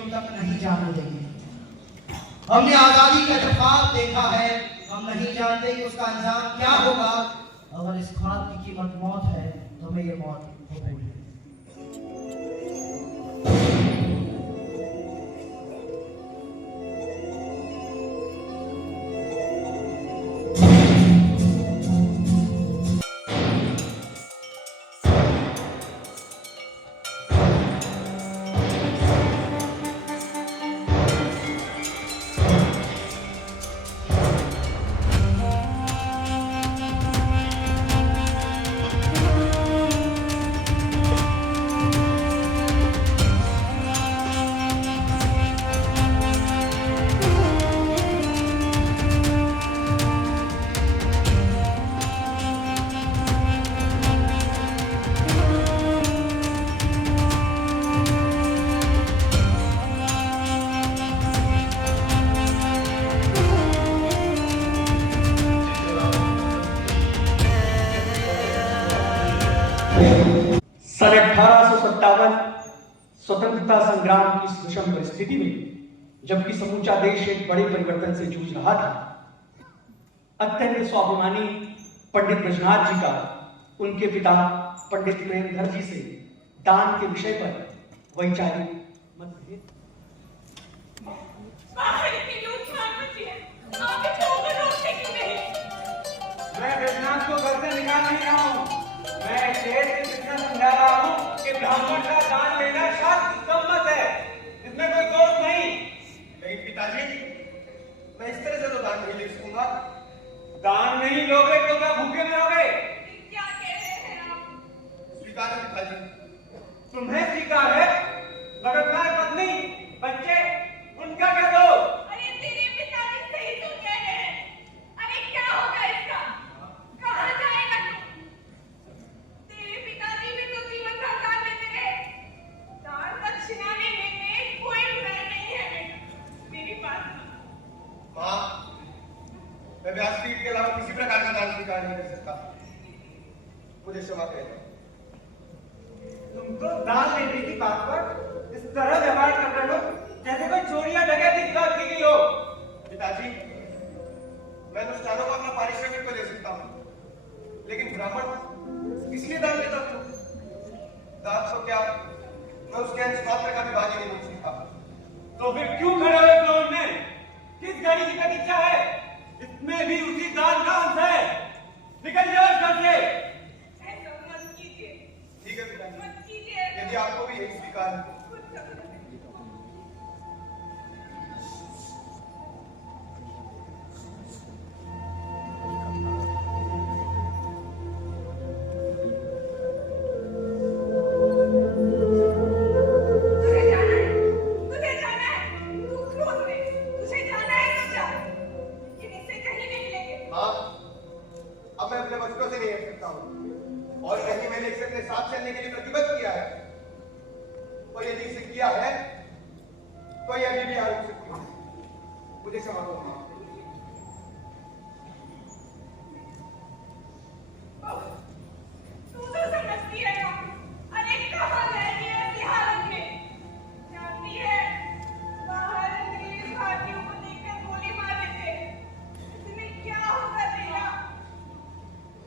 मृत्यु तक नहीं जाने देंगे। हमने आजादी का जो ख्वाब देखा है, हम नहीं जानते कि उसका अंजाम क्या होगा। अगर इस ख्वाब की कीमत मौत है तो हमें ये मौत कबूल है। सन 1857 स्वतंत्रता संग्राम की इस विषम परिस्थिति में जबकि समूचा देश एक बड़े परिवर्तन से जूझ रहा था, अत्यंत स्वाभिमानी पंडित ब्रजनाथ जी का उनके पिता पंडित प्रेमधर जी से दान के विषय पर वैचारिक मतभेद। मैं ब्रजनाथ को घर से निकाल नहीं रहा हूँ। मैं शेर से इतना समझा रहा हूँ कि ब्राह्मण का दान लेना शास्त्र सम्मत है, इसमें कोई दोष नहीं। लेकिन पिताजी, मैं इस तरह से तो दान नहीं ले सकूंगा। दान नहीं लोगे तो क्या भूखे मरोगे? क्या कह रहे हैं आप? स्वीकार है पिताजी। तुम्हें स्वीकार है, मगर तुम्हारी पत्नी, बच्चे, उनका क्या दो? अरे तेरे पिताजी सही तो कह रहे हैं। अरे क्या होगा इसका? कहाँ जाएगा तू? तेरे पिताजी भी तो जीवन भर दान देते रहे। दान दक्षिणा लेने में कोई बुराई नहीं है बेटा, मेरी बात सुनो। माँ, मैं व्यासपीठ के अलावा किसी प्रकार का दान स्वीकार नहीं कर सकता। मुझे क्षमा कर दो। तुम तो दान लेने की बात पर इस तरह व्यवहार कर रहे हो जैसे कोई चोरी या डकैती की बात की गई हो। पिताजी, मैं अनुष्ठानों का अपना पारिश्रमिक तो ले सकता हूँ, लेकिन ब्राह्मण इसलिए दान लेता हूँ। दान तो क्या, मैं उसके अंश मात्र का भी भागी नहीं बन सकता। तो फिर क्यों खड़े हुए ग्राउंड में? किस गाड़ी की प्रतीक्षा है? इसमें भी उसी दान का अंश है। निकल जाओ घर से। ऐसा मत कीजिए, ठीक है पिताजी, मत कीजिए। यदि आपको भी यही स्वीकार है। तुझे जाना है, तू क्रोध में, तुझे जाना है तो जा, लेकिन इससे कहीं नहीं मिलेंगे। हाँ, अब मैं अपने बच्चों से नहीं हट सकता हूँ, और कहीं मैंने इसे अपने साथ चलने के लिए प्रतिबद्ध किया है, और यदि इसे किया है तो यह अभी भी आरोप से पूरी है। मुझे क्षमा करो माँ। तू तो समझती है ना, अरे कहाँ जाएगी ऐसी हालत में? जानती है, बाहर अंग्रेज भारतीयों को देखकर गोली मार देते। इसमें क्या होगा तेरा?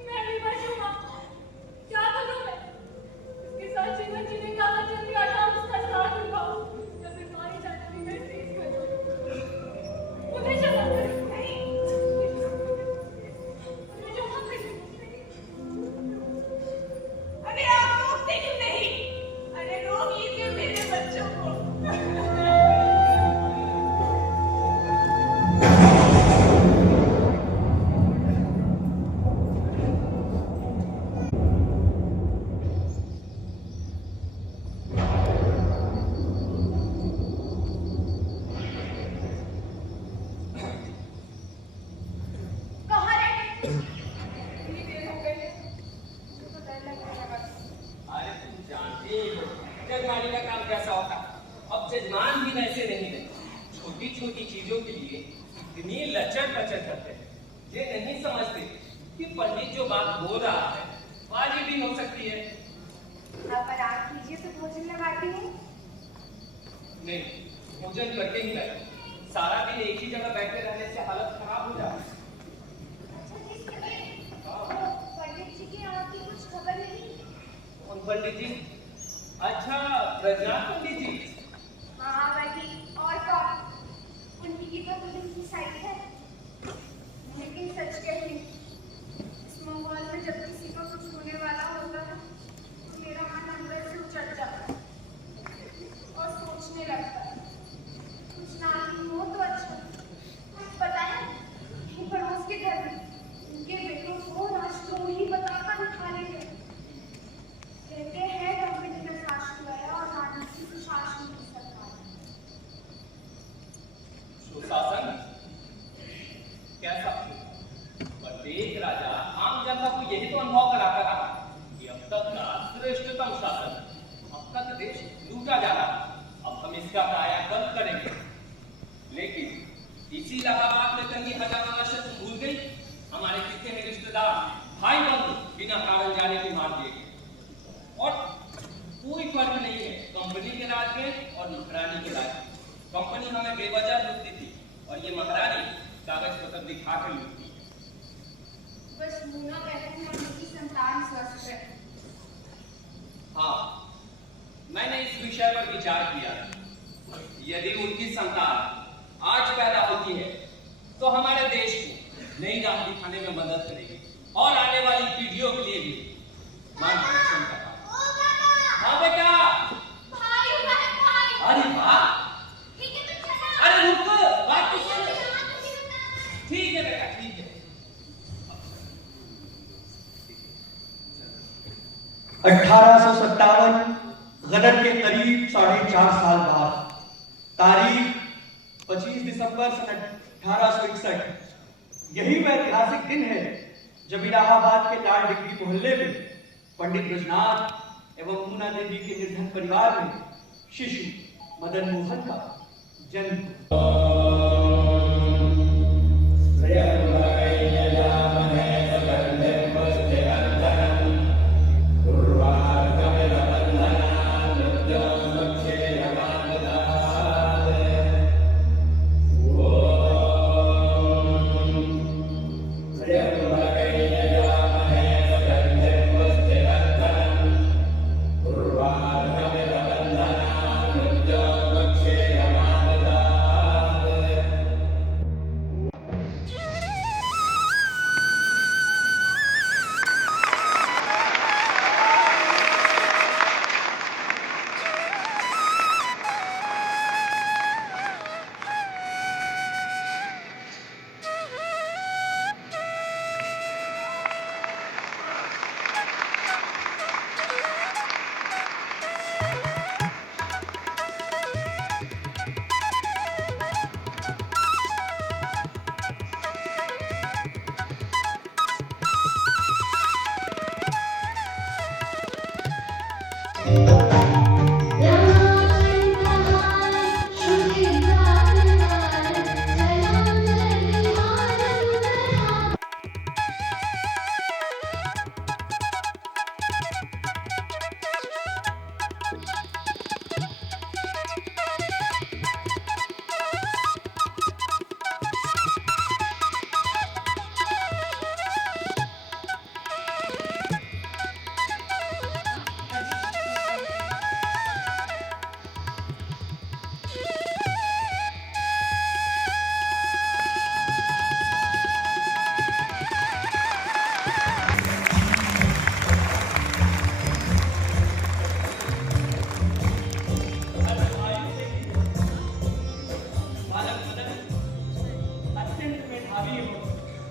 मैं भी बचूंगा। क्या करूं मैं? इसके साथ जीवन जीने का वचन दिया था, उसका साथ निभाऊं या फिर मारी जाने की मैं सीख करूं। मुझे क्षमा करो। नहीं, मुझे क्षमा करो। अरे आप रोकते क्यों नहीं? अरे रोक लीजिए मेरे बच्चों को। कहाँ रह गए? इतनी देर हो गई है, मुझे तो डर लगने लगा। अरे तुम जानते ही हो जजमानी का काम कैसा होता। अब जजमान भी वैसे नहीं रहे, छोटी छोटी चीजों के लिए इतनी लचर पचर करते हैं। ये नहीं समझते कि पंडित जो बात बोल रहा है वाजिब भी हो सकती है। अब आप कीजिए तो भोजन लगाती हूँ। नहीं, भोजन करके ही लगे। सारा दिन एक ही जगह बैठे रहने से हालत खराब हो जाती है। पंडित जी की आपकी कुछ खबर नहीं? कौन पंडित जी? अच्छा, ब्रजनाथ पंडित जी। हाँ वही, और कौन? उनकी की तो पुलिस की साइड है। लेकिन सच कहूं, इस माहौल में जब किसी को कुछ होने वाला होता है तो मेरा मन अंदर से उचट जाता है और सोचने लगता है कुछ ना ही हो तो अच्छा। पता है कि पड़ोस के घर में उनके बेटों को राष्ट्रद्रोही बताकर उठा ले गए। कहते हैं कंपनी में शासन गया और राजनीति सुशासन की सरकार। सुशासन कैसा? प्रत्येक राजा आम जनता को यही तो अनुभव कराता रहा कि अब तक का श्रेष्ठतम शासन, अब तक देश लूटा जा रहा। अब हम इसका कायाकल्प करेंगे। लेकिन इसी इलाहाबाद में कहीं हजारों नशर भूल गई। हमारे कितने हैं रिश्तेदार, भाई बंधु बिना कारण जाने के मार दिए गए। और कोई फर्क नहीं है कंपनी के राज में और महारानी के राज में। कंपनी हमें बेवजह लूटती थी और ये महारानी कागज पत्र दिखा कर लूटती है। बस मुन्ना कहते हैं उनकी संतान स्वस्थ है। हाँ, मैंने इस विषय पर विचार किया। यदि उनकी संतान आज पैदा होती है तो हमारे देश को नई राह दिखाने में मदद करेगी और आने वाली पीढ़ियों के लिए भी मार्गदर्शन करेगा। हाँ बेटा। अरे वाह, अरे रुक, बात तो सुन। ठीक है बेटा, ठीक है। 1857 गदर के करीब 4.5 साल बाद, तारीख 25 दिसंबर सन 1861, यही वह ऐतिहासिक दिन है जब इलाहाबाद के लाल डिग्री मोहल्ले में पंडित ब्रजनाथ एवं मुन्ना देवी के निर्धन परिवार में शिशु मदन मोहन का जन्म।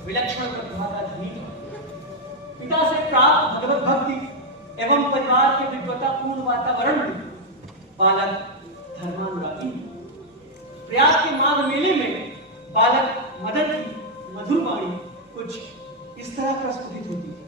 विलक्षण प्रतिभा का धनी, पिता से प्राप्त भगवत भक्ति एवं परिवार के विद्वतापूर्ण वातावरण में बालक धर्मानुरागी। प्रयाग के माघ मेले में बालक मदन की मधुर वाणी कुछ इस तरह प्रस्तुत होती है।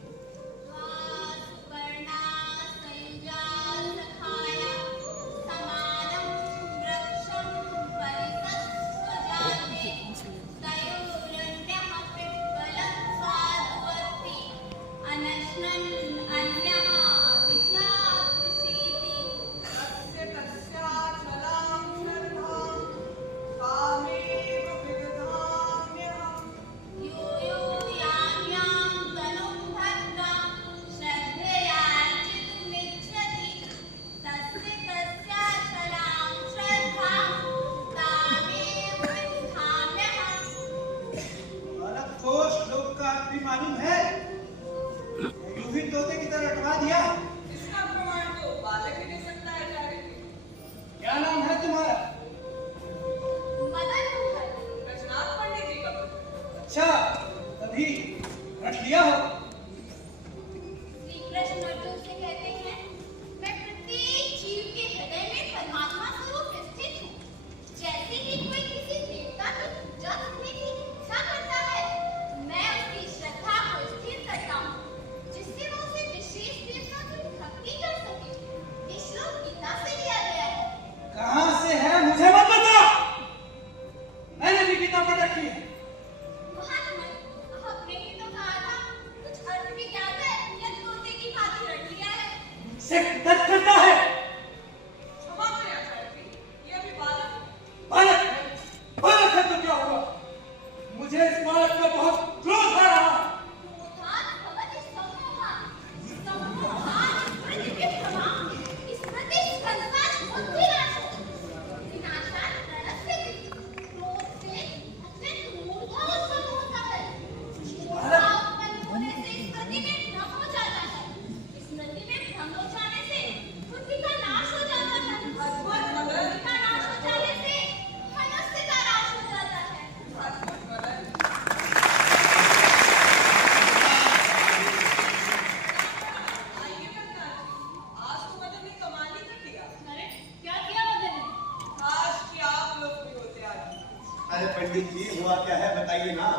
अरे पंडित जी हुआ क्या है बताइए ना।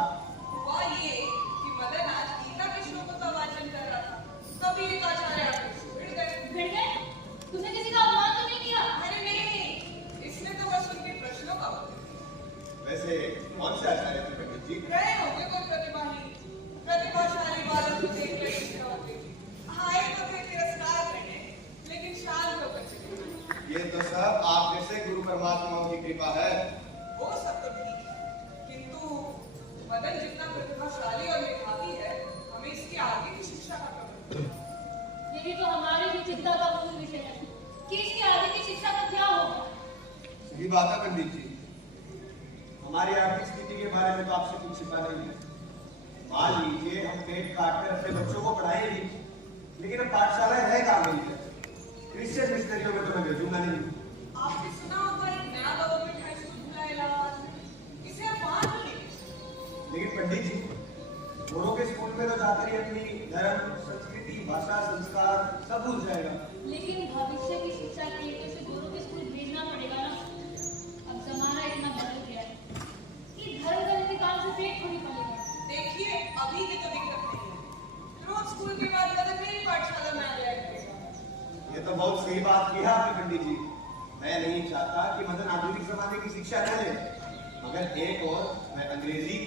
हुआ ये कि मदन आज गीता के श्लोकों का वाचन कर रहा था, तभी एक आचार्य आके भिड़ गए। भिड़ गए? तुमने किसी का अपमान तो नहीं किया? अरे नहीं, इसने तो बस उनके प्रश्नों का उत्तर दिया। वैसे कौन से आचार्य थे पंडित जी? गए होंगे कोई प्रतिभाशाली बालक को देख कर इच्छा होती थी। आए तो फिर तिरस्कार करने, लेकिन शांत होकर चले गए। ये तो सब आप जैसे गुरु परमात्माओं की कृपा है। वो सब तो ठीक है, किंतु मदन जितना प्रतिभाशाली और मेधावी है, हमें इसके आगे की शिक्षा का प्रबंध। यही तो हमारी भी चिंता का मूल विषय है कि इसके आगे की शिक्षा का क्या होगा। सही बात है पंडित जी, हमारी आर्थिक स्थिति के बारे में तो आपसे कुछ छिपा नहीं है। मान लीजिए हम पेट काट कर अपने बच्चों को पढ़ाएंगे, लेकिन अब पाठशाला है कहाँ मिली है? क्रिश्चियन मिशनरियों में तो मैं भेजूंगा नहीं। आपने सुना होगा एक नया गवर्नमेंट हाई स्कूल खुला है इलाहाबाद में, इसे आप वहां चलिए। लेकिन पंडित जी गोरों के स्कूल में तो जाकर ही अपनी धर्म, संस्कृति, भाषा, संस्कार सब भूल जाएगा। लेकिन भविष्य की शिक्षा के लिए उसे गुरु के स्कूल भेजना पड़ेगा ना। अब जमाना इतना बदल गया है कि धर्म करने काम से पेट थोड़ी पलेगा। देखिए अभी की तो दिक्कत नहीं है, रोज स्कूल के बाद मदन नई पाठशाला में आ जाया करेगा। ये तो बहुत सही बात की है आपने पंडित जी। मैं नहीं चाहता कि मदन आधुनिक जमाने की शिक्षा न ले, मगर एक और मैं अंग्रेजी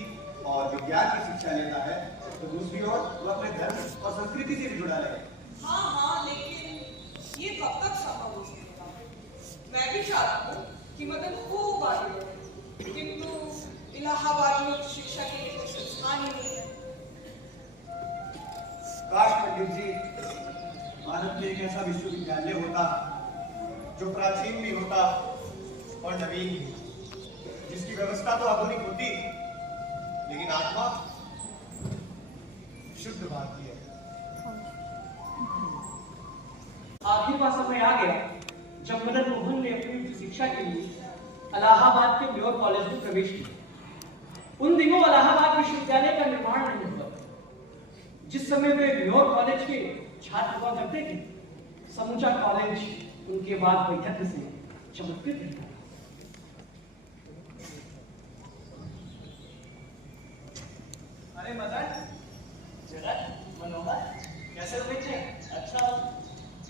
और विज्ञान की शिक्षा लेता है, तो दूसरी ओर वो अपने धर्म और संस्कृति से भी जुड़ा रहे। हाँ, लेकिन ये कब तक संभव हो सकेगा? मैं भी चाहता हूँ कि मदन खूब आगे बढ़े, किंतु इलाहाबाद में उच्च शिक्षा के लिए कोई संस्थान ही नहीं है। काश पंडित जी भारत में एक ऐसा विश्वविद्यालय होता जो प्राचीन भी होता और नवीन भी, जिसकी व्यवस्था तो आधुनिक होती लेकिन आत्मा शुद्ध भारतीय है। आखिर का समय आ गया जब मदन मोहन ने अपनी उच्च शिक्षा के लिए इलाहाबाद के म्योर कॉलेज में प्रवेश किया। उन दिनों इलाहाबाद विश्वविद्यालय का निर्माण नहीं हुआ। जिस समय वे म्योर कॉलेज के छात्र हुआ करते थे, समूचा कॉलेज उनके बाद वैधव्य से चमकते थे। अरे मदन, जगत, मनोहर, कैसे हो बच्चे? अच्छा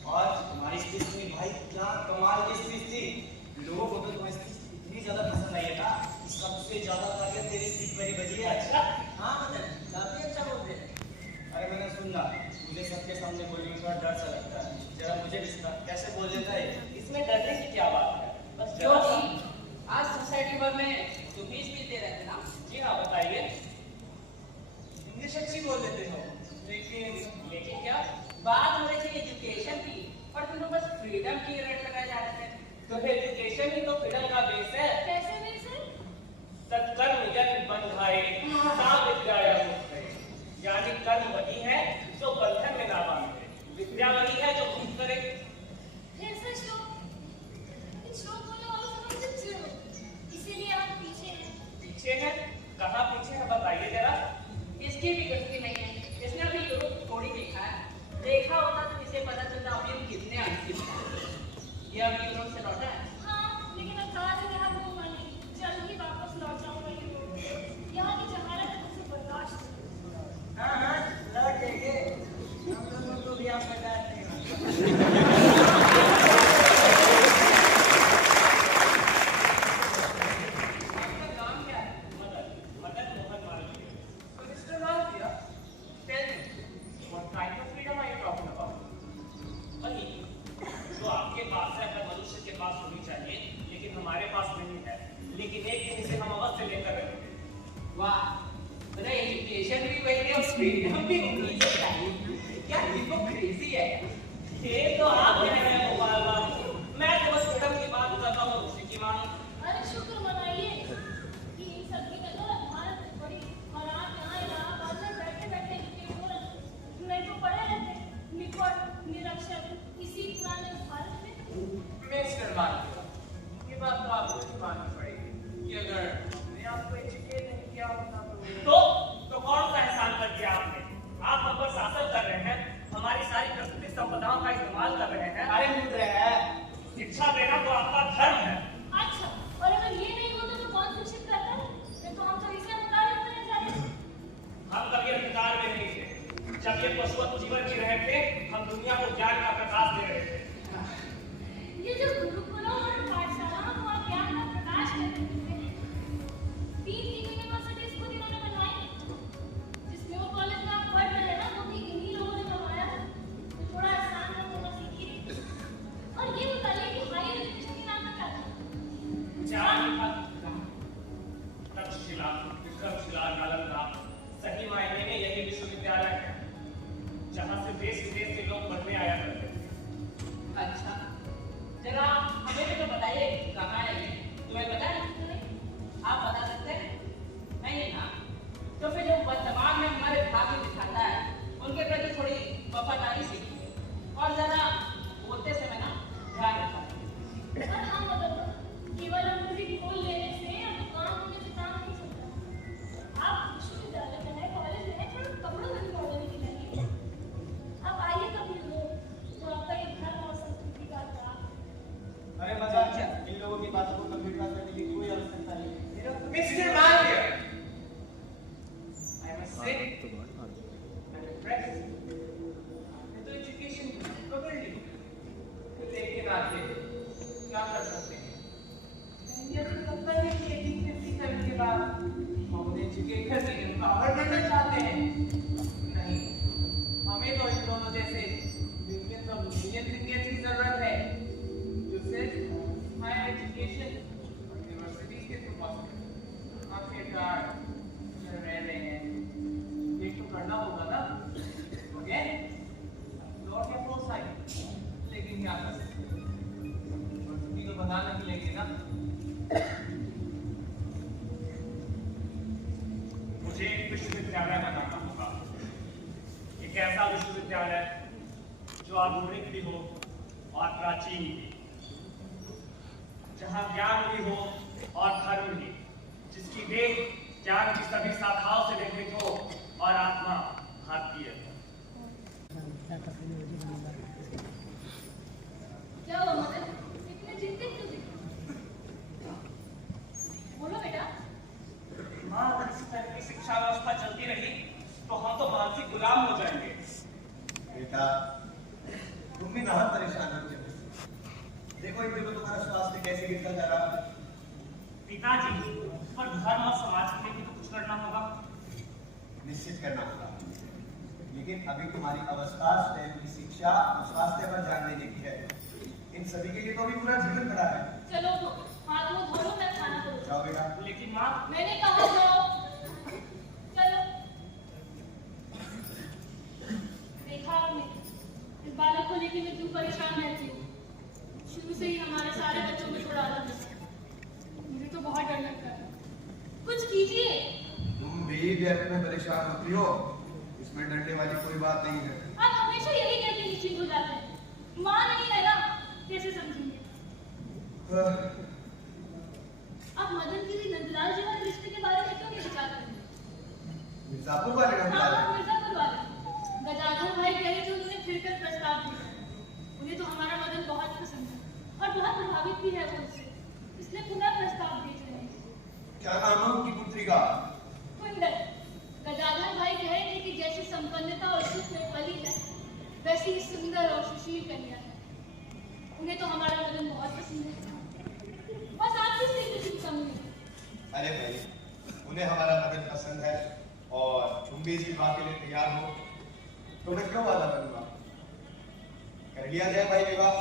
और तुम्हारी स्थिति भाई क्या कमाल की स्थिति थी। लोगों को तो तुम्हारी स्थिति इतनी ज्यादा पसंद आई है ना, सबसे ज्यादा ताकत तेरी स्थिति पर ही बची है। अच्छा हाँ मदन, काफी अच्छा बोलते हैं। अरे मैंने सुनना, मुझे सबके सामने बोलने में थोड़ा डर सा लगता है। जरा मुझे भी सिखा, कैसे बोल देता है? इसमें डरने की क्या बात है? बस क्यों जी? आज सोसाइटी भर में तो बीच पीते रहते ना। जी हाँ बताइए। इंग्लिश अच्छी बोल लेते हो, लेकिन क्या बात हो रही थी एजुकेशन की, और तुम लोग बस फ्रीडम की रेट लगाए जा रहे थे। तो एजुकेशन ही तो फ्रीडम का बेस है। कैसे बेस है? सत्कर्म जन बंधाए विद्या मुक्ते, यानी कर्म वही है जो बंधन में ना बांधे, विद्या वही है जो मुक्त करे। फिर से श्लोक, इन श्लोक बोलने वालों से मुझे चिढ़ होती है, इसीलिए हम पीछे हैं। पीछे है? कहाँ पीछे है बताइए जरा। इसकी भी गलती नहीं है, इसने अभी यूरोप थोड़ी देखा है। देखा होता तो इसे पता चलता अभी हम कितने अंकित हैं। ये अभी यूरोप से लौटा है। हाँ, लेकिन अब कहाँ से यहाँ घूमना नहीं, जल्द ही वापस लौट जाऊंगा यूरोप। यहाँ की जहालत मुझसे बर्दाश्त नहीं। हाँ हाँ लौटेंगे, हम लोगों को भी आप बर्दाश्त नहीं अरे शुक्र मनाइए कि इन सब की नजर भारत में पड़ी और आप यहाँ इलाहाबाद में बैठे-बैठे एजुकेट हो रहे हैं। नहीं तो पढ़े रहते, निपट, निरक्षर, इसी पुराने भारत में। मिस्टर मालिक, ये बात तो आपको ही माननी पड़ेगी कि अगर मैं आपको एजुकेट नहीं किया होता तो कौन सा एहसान कर दिया आपने? आप हम पर शासन कर रहे हैं, हमारी सारी प्राकृतिक संपदाओं का इस्तेमाल कर रहे हैं। विश्वविद्यालय बनाना होगा। एक ऐसा विश्वविद्यालय जो आधुनिक भी हो और प्राचीन भी, जहाँ ज्ञान भी हो और धर्म भी, जिसकी वेद ज्ञान की सभी शाखाओं से लेखित हो और आत्मा भारतीय हो। क्या हुआ मदन? इतने चिंतित क्यों दिख? बोलो बेटा। माँ, अगर इस तरह की शिक्षा व्यवस्था चलती रही तो हम तो मानसिक गुलाम हो जाएंगे। बेटा, तुम भी बहुत परेशान हो गए। देखो एक देखो तुम्हारा स्वास्थ्य कैसे गिरता जा रहा है। पिताजी, पर धर्म और समाज के लिए भी तो कुछ करना होगा। निश्चित करना होगा, लेकिन अभी तुम्हारी अवस्था, स्वयं की शिक्षा और स्वास्थ्य पर ध्यान देने की है। इन सभी के लिए तो अभी पूरा जीवन खड़ा है। चलो तो हाथ मुंह धो लो, मैं खाना करूँ। जाओ बेटा। लेकिन माँ, मैंने कहा जाओ। चलो। देखा आपने इस बालक को लेकर मैं क्यों परेशान रहती हूँ। शुरू से ही हमारे सारे बच्चों में थोड़ा अलग है। मुझे तो बहुत डर लगता है। कुछ कीजिए। तुम भी व्यर्थ में परेशान होती हो, इसमें डरने वाली कोई बात नहीं है। आप हमेशा यही कहकर निश्चिंत हो जाते हैं। माँ नहीं है ना, कैसे समझेंगे? आप मदन गिरी नंदलाल जी वाले रिश्ते के बारे में क्यों नहीं विचार करेंगे? मिर्जापुर वाले हाँ, नंदलाल? मिर्जापुर वाले। गजाधर भाई कह रहे थे उन्होंने फिरकर प्रस्ताव दिया। उन्हें तो हमारा मदन बहुत पसंद है और बहुत प्रभावित भी है वो उससे, इसलिए पुनः प्रस्ताव भेज रहे हैं। क्या नाम है उनकी पुत्री का? कुंदन। गजाधर भाई कह रहे थे कि जैसी संपन्नता और सुख में पली है, वैसी ही सुंदर और सुशील कन्या है। उन्हें तो हमारा मदन बहुत पसंद है। बस आपकी स्थिति की कमी है। अरे भाई, उन्हें हमारा मदन पसंद है और तुम भी इस विवाह के लिए तैयार हो तो मैं क्यों वादा करूंगा। कर लिया जाए भाई विवाह।